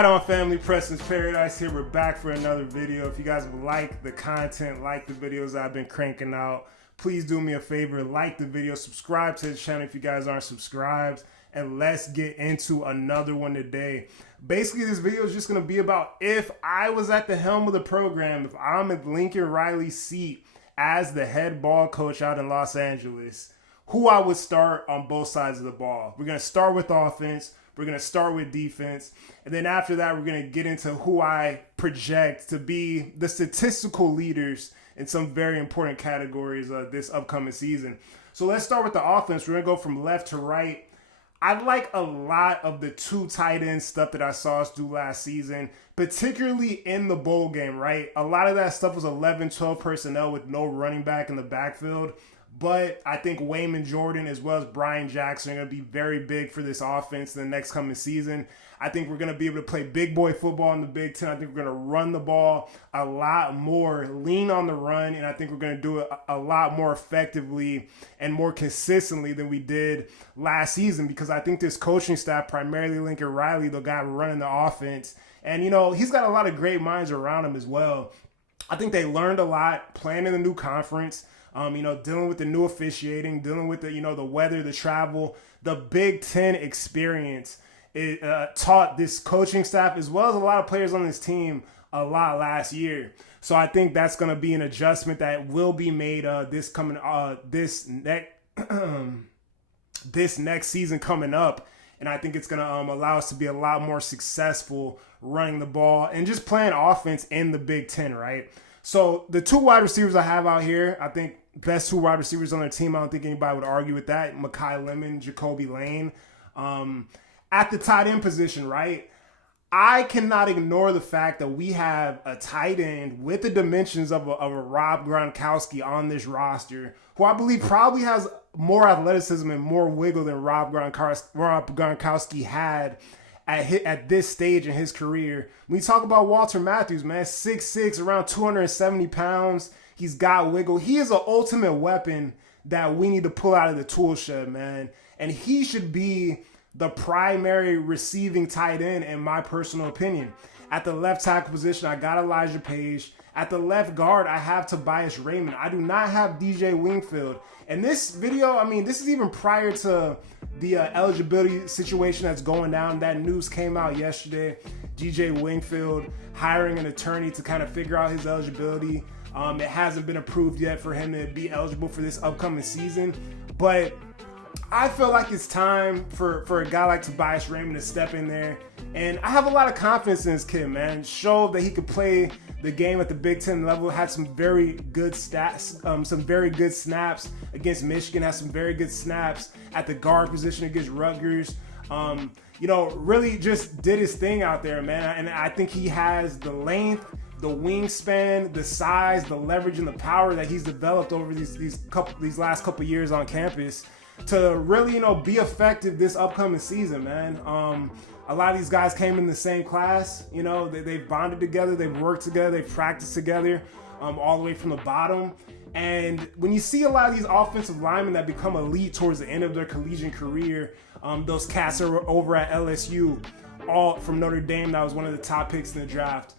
Right on, family. Preston's Paradise here. We're back for another video. If you guys like the content, like the videos I've been cranking out, please do me a favor, like the video, subscribe to the channel if you guys aren't subscribed, and let's get into another one today. Basically, this video is just going to be about if I was at the helm of the program, if I'm at Lincoln Riley's seat as the head ball coach out in Los Angeles, who I would start on both sides of the ball. We're going to start with offense. We're going to start with defense. And then after that, we're going to get into who I project to be the statistical leaders in some very important categories this upcoming season. So let's start with the offense. We're going to go from left to right. I like a lot of the two tight end stuff that I saw us do last season, particularly in the bowl game, right? A lot of that stuff was 11, 12 personnel with no running back in the backfield. But I think Wayman Jordan as well as Brian Jackson are going to be very big for this offense in the next coming season. I think we're going to be able to play big boy football in the Big Ten. I think we're going to run the ball a lot more, lean on the run, and I think we're going to do it a lot more effectively and more consistently than we did last season, because I think this coaching staff, primarily Lincoln Riley, the guy running the offense, and, you know, he's got a lot of great minds around him as well. I think they learned a lot playing in the new conference. Dealing with the new officiating, dealing with the, the weather, the travel, the Big Ten experience. It taught this coaching staff as well as a lot of players on this team a lot last year. So I think that's going to be an adjustment that will be made this next season coming up. And I think it's going to allow us to be a lot more successful running the ball and just playing offense in the Big Ten, right? So the two wide receivers I have out here, I think best two wide receivers on their team. I don't think anybody would argue with that. Mekhi Lemon, Jacoby Lane. At the tight end position, right? I cannot ignore the fact that we have a tight end with the dimensions of a Rob Gronkowski on this roster, who I believe probably has more athleticism and more wiggle than Rob Gronkowski had at this stage in his career. When you talk about Walter Matthews, man, 6'6", around 270 pounds. He's got wiggle. He is an ultimate weapon that we need to pull out of the tool shed, man. And he should be the primary receiving tight end, in my personal opinion. At the left tackle position, I got Elijah Page. At the left guard, I have Tobias Raymond. I do not have DJ Wingfield. And this video, I mean, this is even prior to the eligibility situation that's going down. That news came out yesterday. DJ Wingfield hiring an attorney to kind of figure out his eligibility. It hasn't been approved yet for him to be eligible for this upcoming season. But I feel like it's time for a guy like Tobias Raymond to step in there. And I have a lot of confidence in this kid, man. Showed that he could play the game at the Big Ten level. Had some very good stats, some very good snaps against Michigan. Had some very good snaps at the guard position against Rutgers. Really just did his thing out there, man. And I think he has the length, the wingspan, the size, the leverage, and the power that he's developed over these last couple years on campus to really, be effective this upcoming season, man. A lot of these guys came in the same class. They've bonded together, they've worked together, they've practiced together, all the way from the bottom. And when you see a lot of these offensive linemen that become elite towards the end of their collegiate career, those cats are over at LSU, all from Notre Dame. That was one of the top picks in the draft.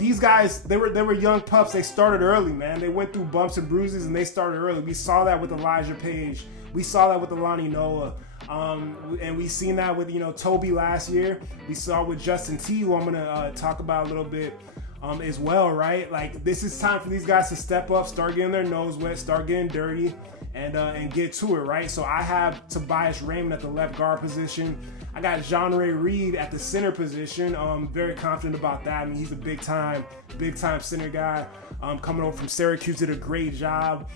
These guys, they were young pups. They started early, man. They went through bumps and bruises, and they started early. We saw that with Elijah Page. We saw that with Alani Noah. And we seen that with, Toby last year. We saw with Justin T, who I'm going to talk about a little bit as well, right? Like, this is time for these guys to step up, start getting their nose wet, start getting dirty, and get to it, right? So I have Tobias Raymond at the left guard position. I got John Ray Reed at the center position. Very confident about that. I mean, he's a big time center guy. Coming over from Syracuse, did a great job.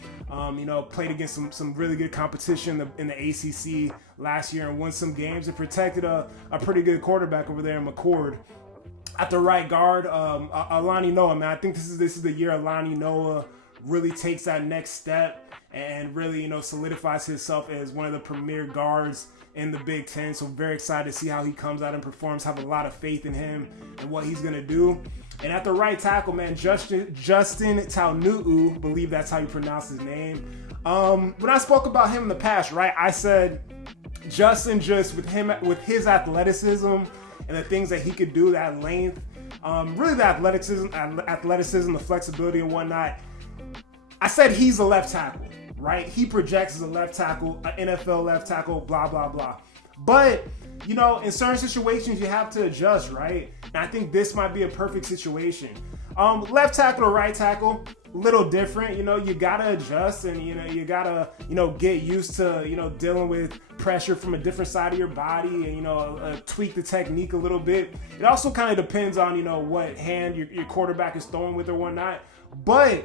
Played against some really good competition in the ACC last year and won some games and protected a pretty good quarterback over there in McCord. At the right guard, Alani Noah, man. I think this is the year Alani Noah really takes that next step and really, solidifies himself as one of the premier guards in the Big Ten. So very excited to see how he comes out and performs. Have a lot of faith in him and what he's going to do. And at the right tackle, man, Justin Taunu'u, believe that's how you pronounce his name. When I spoke about him in the past, right, I said Justin, just with his athleticism and the things that he could do, that length, really the athleticism, the flexibility and whatnot. I said he's a left tackle, right? He projects as a left tackle, an NFL left tackle, blah, blah, blah. But, you know, in certain situations, you have to adjust, right? And I think this might be a perfect situation. Left tackle or right tackle, little different. You know, you gotta adjust, and you gotta get used to dealing with pressure from a different side of your body, and tweak the technique a little bit. It also kind of depends on what hand your quarterback is throwing with or whatnot. But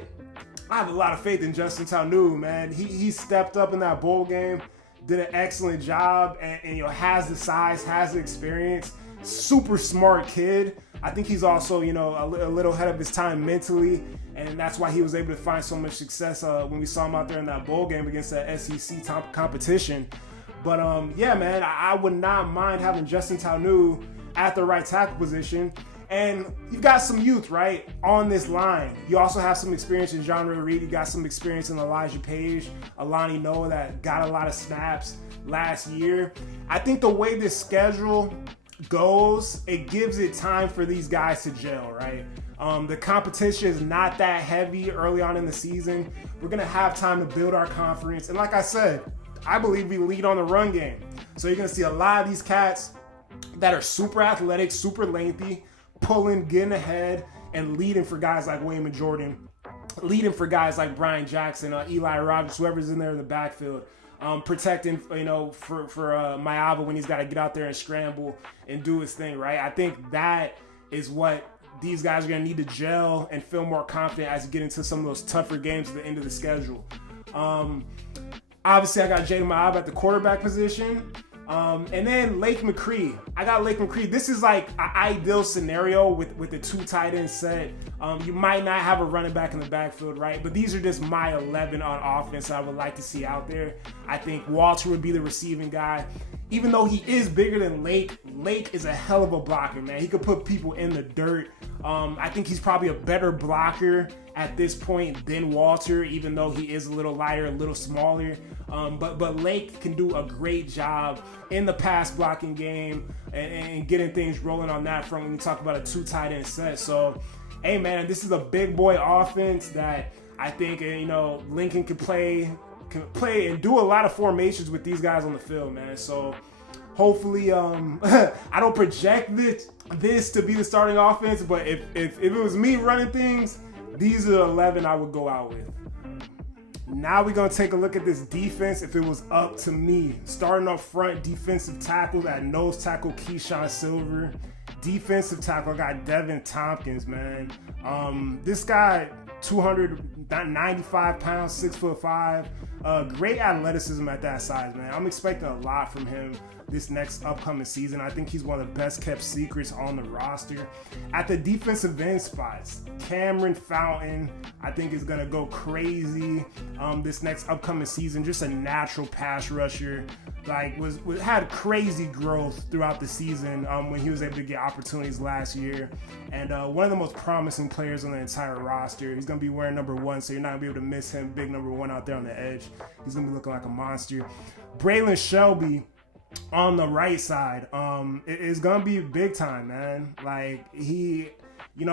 I have a lot of faith in Justin Taunu, man. He stepped up in that bowl game, did an excellent job, and has the size, has the experience. Super smart kid. I think he's also, a little ahead of his time mentally, and that's why he was able to find so much success when we saw him out there in that bowl game against that SEC top competition. But yeah, man, I would not mind having Justin Taunu at the right tackle position. And you've got some youth, right, on this line. You also have some experience in John Ray Reed. You got some experience in Elijah Page, Alani Noah, that got a lot of snaps last year. I think the way this schedule goes, it gives it time for these guys to gel, right? The competition is not that heavy early on in the season. We're going to have time to build our conference. And like I said, I believe we lead on the run game. So you're going to see a lot of these cats that are super athletic, super lengthy, pulling, getting ahead, and leading for guys like Wayman Jordan, leading for guys like Brian Jackson, Eli Rogers, whoever's in there in the backfield, protecting, for Mayava when he's got to get out there and scramble and do his thing, right? I think that is what these guys are going to need to gel and feel more confident as you get into some of those tougher games at the end of the schedule. Obviously, I got Jaden Mayava at the quarterback position. And then Lake McCree. I got Lake McCree. This is like an ideal scenario with the two tight end set. You might not have a running back in the backfield, right? But these are just my 11 on offense I would like to see out there. I think Walter would be the receiving guy. Even though he is bigger than Lake, Lake is a hell of a blocker, man. He could put people in the dirt. I think he's probably a better blocker at this point than Walter, even though he is a little lighter, a little smaller. But Lake can do a great job in the pass blocking game and getting things rolling on that front when you talk about a two tight end set. So, hey man, this is a big boy offense that I think Lincoln can play and do a lot of formations with these guys on the field, man. So hopefully, I don't project this to be the starting offense, but if it was me running things, these are the 11 I would go out with. Now we're going to take a look at this defense if it was up to me. Starting up front, defensive tackle at nose tackle, Keyshawn Silver. Defensive tackle, I got Devin Tompkins, man. This guy, 295 pounds, 6'5". Great athleticism at that size, man. I'm expecting a lot from him this next upcoming season. I think he's one of the best kept secrets on the roster. At the defensive end spots, Cameron Fountain, I think is going to go crazy this next upcoming season. Just a natural pass rusher. Had crazy growth throughout the season when he was able to get opportunities last year. And one of the most promising players on the entire roster. He's going to be wearing number 1, so you're not going to be able to miss him. Big number 1 out there on the edge. He's going to be looking like a monster. Braylon Shelby on the right side is going to be big time, man. A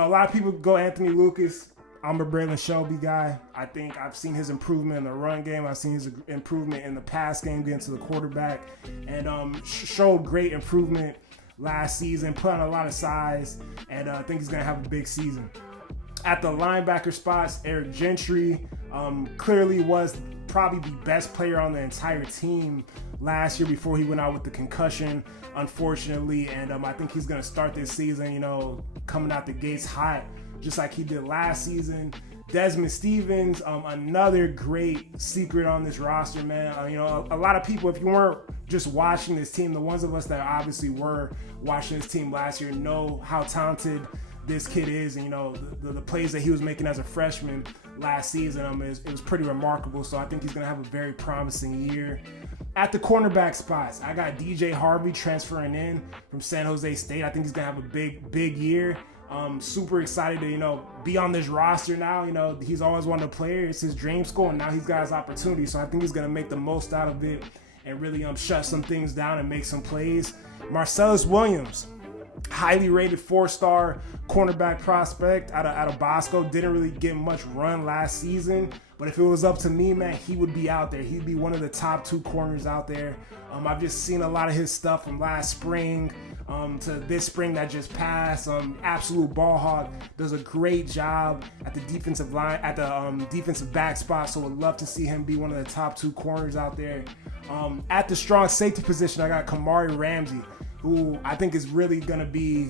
lot of people go Anthony Lucas. I'm a Braylon Shelby guy. I think I've seen his improvement in the run game. I've seen his improvement in the pass game, getting to the quarterback, and showed great improvement last season, put on a lot of size, and I think he's going to have a big season. At the linebacker spots, Eric Gentry clearly was probably the best player on the entire team last year before he went out with the concussion, unfortunately, and I think he's going to start this season, coming out the gates hot, just like he did last season. Desmond Stevens, another great secret on this roster, man. A lot of people, if you weren't just watching this team, the ones of us that obviously were watching this team last year know how talented this kid is, and the plays that he was making as a freshman last season, it was pretty remarkable. So I think he's going to have a very promising year. At the cornerback spots, I got DJ Harvey transferring in from San Jose State. I think he's going to have a big year. Super excited to, be on this roster now. He's always wanted to play. It's his dream school, and now he's got his opportunity. So I think he's going to make the most out of it and really shut some things down and make some plays. Marcellus Williams, highly rated 4-star cornerback prospect out of Bosco. Didn't really get much run last season, but if it was up to me, man, he would be out there. He'd be one of the top 2 corners out there. I've just seen a lot of his stuff from last spring to this spring that just passed. Absolute ball hog. Does a great job at the defensive line, at the defensive back spot. So would love to see him be one of the top 2 corners out there. At the strong safety position, I got KAMERYNFOUNTAINUSC, who I think is really going to be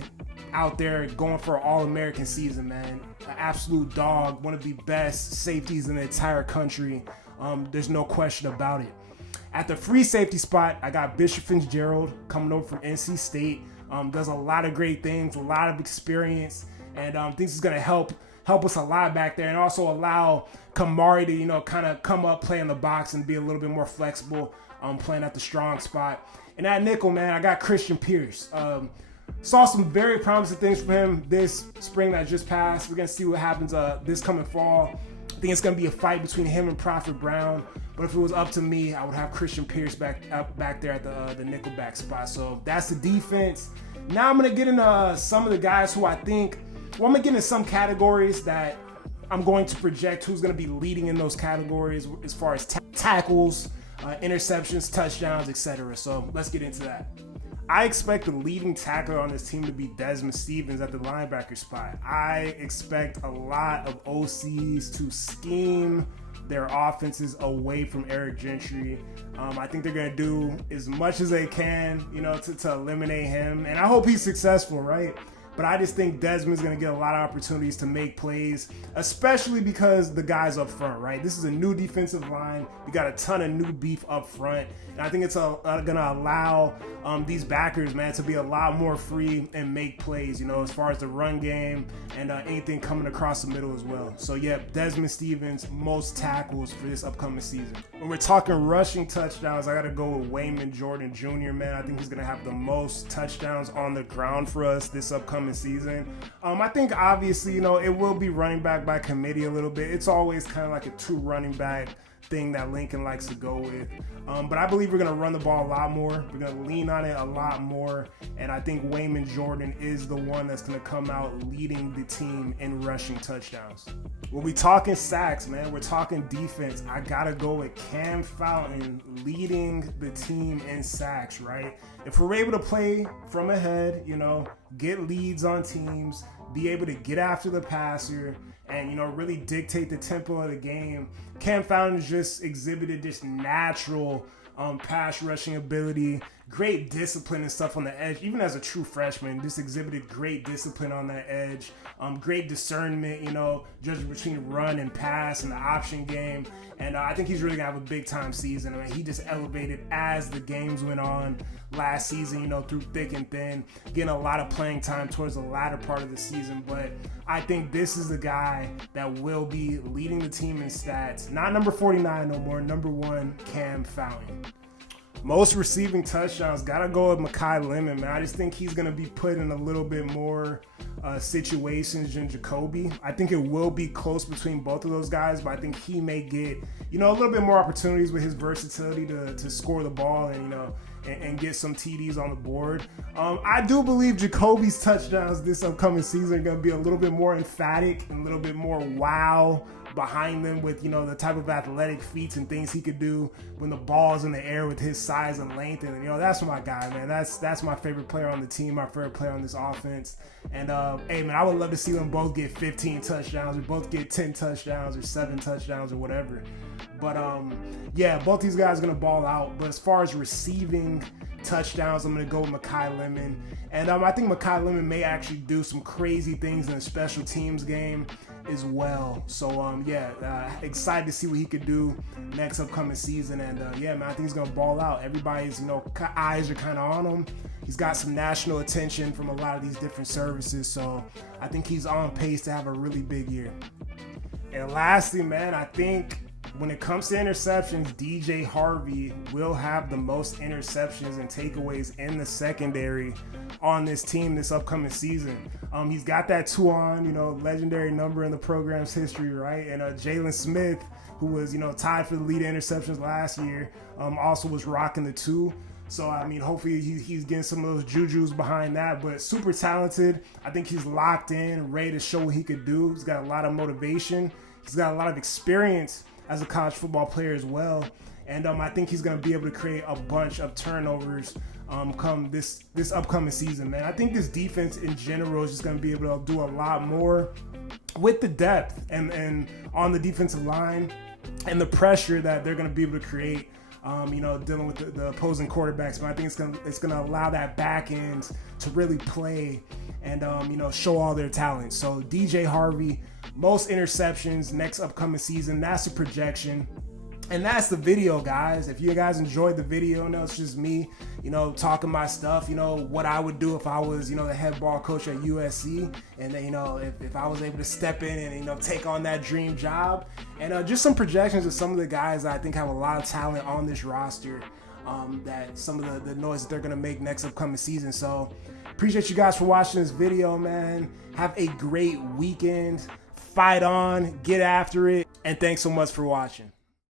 out there going for an All-American season, man. An absolute dog, one of the best safeties in the entire country. There's no question about it. At the free safety spot, I got Bishop Fitzgerald coming over from NC State. Does a lot of great things, a lot of experience, and thinks it's going to help us a lot back there, and also allow Kamari to, kind of come up, play in the box, and be a little bit more flexible playing at the strong spot. And at nickel, man, I got Christian Pierce. Saw some very promising things from him this spring that just passed. We're going to see what happens this coming fall. I think it's going to be a fight between him and Prophet Brown. But if it was up to me, I would have Christian Pierce back there at the nickelback spot. So that's the defense. Now I'm going to get into some of the guys who I think, I'm going to get into some categories that I'm going to project who's going to be leading in those categories as far as tackles, interceptions, touchdowns, etc. So let's get into that. I expect the leading tackler on this team to be Desmond Stevens at the linebacker spot. I expect a lot of OCs to scheme their offenses away from Eric Gentry. I think they're going to do as much as they can, to eliminate him. And I hope he's successful, right? But I just think Desmond's going to get a lot of opportunities to make plays, especially because the guys up front, right? This is a new defensive line. We got a ton of new beef up front. And I think it's going to allow these backers, man, to be a lot more free and make plays, as far as the run game and anything coming across the middle as well. So, yeah, Desmond Stevens, most tackles for this upcoming season. When we're talking rushing touchdowns, I got to go with Wayman Jordan Jr., man. I think he's going to have the most touchdowns on the ground for us this upcoming season. I think obviously, it will be running back by committee a little bit. It's always kind of like a 2 running back thing that Lincoln likes to go with. But I believe we're going to run the ball a lot more. We're going to lean on it a lot more. And I think Wayman Jordan is the one that's going to come out leading the team in rushing touchdowns. When we talking sacks, man, we're talking defense. I got to go with Cam Fountain leading the team in sacks, right? If we're able to play from ahead, get leads on teams, be able to get after the passer, and really dictate the tempo of the game. Cam Fountain just exhibited this natural pass rushing ability, great discipline and stuff on the edge. Even as a true freshman, just exhibited great discipline on that edge, great discernment, judging between run and pass and the option game. And I think he's really gonna have a big time season. I mean, he just elevated as the games went on last season, through thick and thin, getting a lot of playing time towards the latter part of the season. But I think this is the guy that will be leading the team in stats. Not number 49 no more, number 1, Cam Fountain. Most receiving touchdowns, gotta go with Makai Lemon, man. I just think he's gonna be put in a little bit more situations than Jacoby. I think it will be close between both of those guys, but I think he may get, a little bit more opportunities with his versatility to score the ball and get some TDs on the board. I do believe Jacoby's touchdowns this upcoming season are gonna be a little bit more emphatic and a little bit more wow behind them with, the type of athletic feats and things he could do when the ball's in the air with his size and length. And, that's my guy, man. That's my favorite player on the team, my favorite player on this offense. And, hey, man, I would love to see them both get 15 touchdowns or both get 10 touchdowns or 7 touchdowns or whatever. But, yeah, both these guys are going to ball out. But as far as receiving touchdowns, I'm going to go with Makai Lemon. And I think Makai Lemon may actually do some crazy things in a special teams game as well. So, excited to see what he could do next upcoming season. And, man, I think he's going to ball out. Everybody's, eyes are kind of on him. He's got some national attention from a lot of these different services. So I think he's on pace to have a really big year. And lastly, man, I think when it comes to interceptions, DJ Harvey will have the most interceptions and takeaways in the secondary on this team this upcoming season. He's got that 2-on, legendary number in the program's history, right? And Jalen Smith, who was, tied for the lead in interceptions last year, also was rocking the 2. So, I mean, hopefully he's getting some of those jujus behind that. But super talented. I think he's locked in, ready to show what he could do. He's got a lot of motivation. He's got a lot of experience as a college football player as well. And I think he's going to be able to create a bunch of turnovers come this upcoming season, man. I think this defense in general is just going to be able to do a lot more with the depth and on the defensive line and the pressure that they're going to be able to create, dealing with the opposing quarterbacks. But I think it's going to allow that back end to really play and, show all their talent. So DJ Harvey, most interceptions next upcoming season. That's a projection. And that's the video, guys. If you guys enjoyed the video, it's just me, talking my stuff, what I would do if I was, the head ball coach at USC. And then, if I was able to step in and, take on that dream job. And just some projections of some of the guys that I think have a lot of talent on this roster, that some of the noise that they're going to make next upcoming season. So appreciate you guys for watching this video, man. Have a great weekend. Fight on, get after it. And thanks so much for watching.